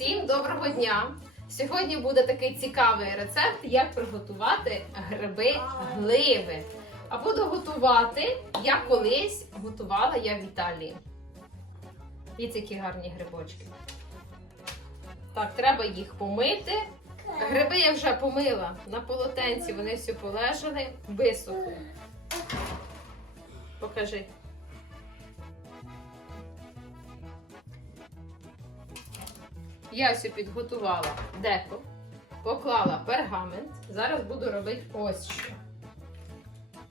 Усім доброго дня! Сьогодні буде такий цікавий рецепт, як приготувати гриби гливи. А буду готувати, як колись готувала я в Італії. Дивіться, які гарні грибочки. Так, треба їх помити. Гриби я вже помила на полотенці, вони всі полежали, висохли. Покажи. Я ось підготувала деко, поклала пергамент. Зараз буду робити ось що.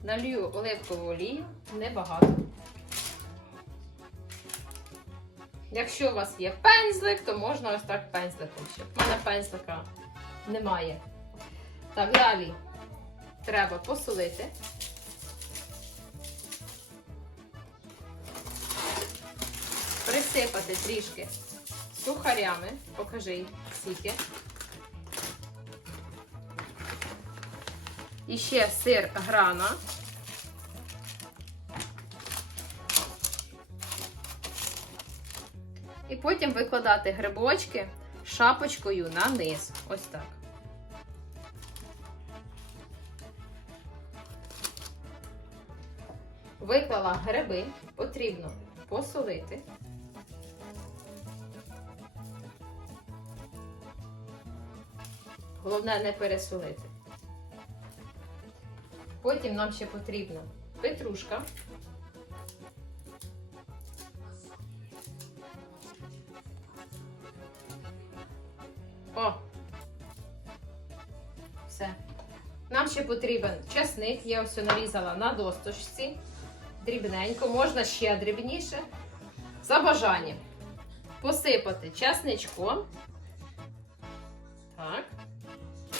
Налью оливкову олію, небагато. Якщо у вас є пензлик, то можна ось так пензликом ще. У мене пензлика немає. Так, далі треба посолити. Присипати трішки сухарями. Покажи скільки. І ще сир грана. І потім викладати грибочки шапочкою на низ. Ось так. Виклала гриби, потрібно посолити. Головне не пересолити. Потім нам ще потрібна петрушка. О! Все. Нам ще потрібен чесник. Я ось нарізала на досточці. Дрібненько, можна ще дрібніше. За бажанням. Посипати чесничком.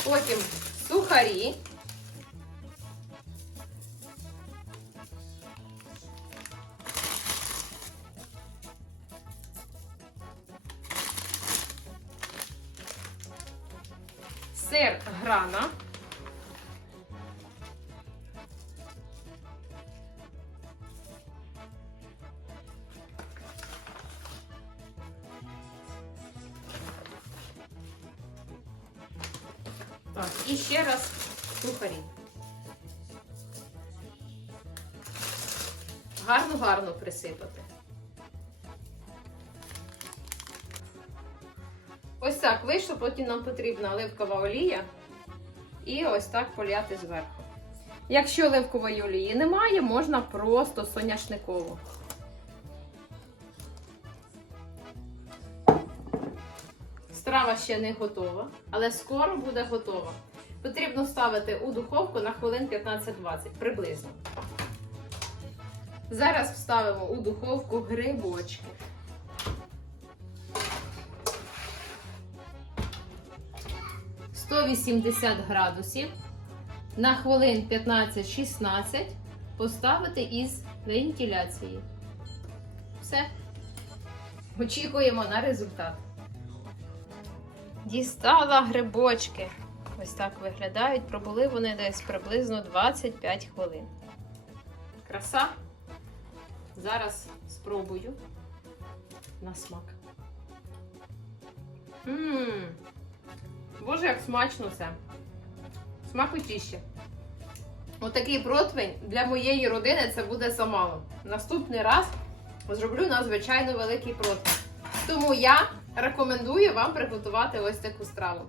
Потім сухарі. Сир грана. Так, і ще раз сухарі. Гарно-гарно присипати. Ось так вийшло, потім нам потрібна оливкова олія. І ось так поляти зверху. Якщо оливкової олії немає, можна просто соняшникову. Страва ще не готова, але скоро буде готова. Потрібно ставити у духовку на хвилин 15-20 приблизно. Зараз вставимо у духовку грибочки. – 180 градусів на хвилин 15-16 поставити із вентиляції. Все. Очікуємо на результат. Дістала грибочки. Ось так виглядають. Пробули вони десь приблизно 25 хвилин. Краса. Зараз спробую на смак. Ммм. Боже, як смачно це. Смакотіще. Отакий противень для моєї родини це буде замало. Наступний раз зроблю надзвичайно великий противень. Тому я рекомендую вам приготувати ось таку страву.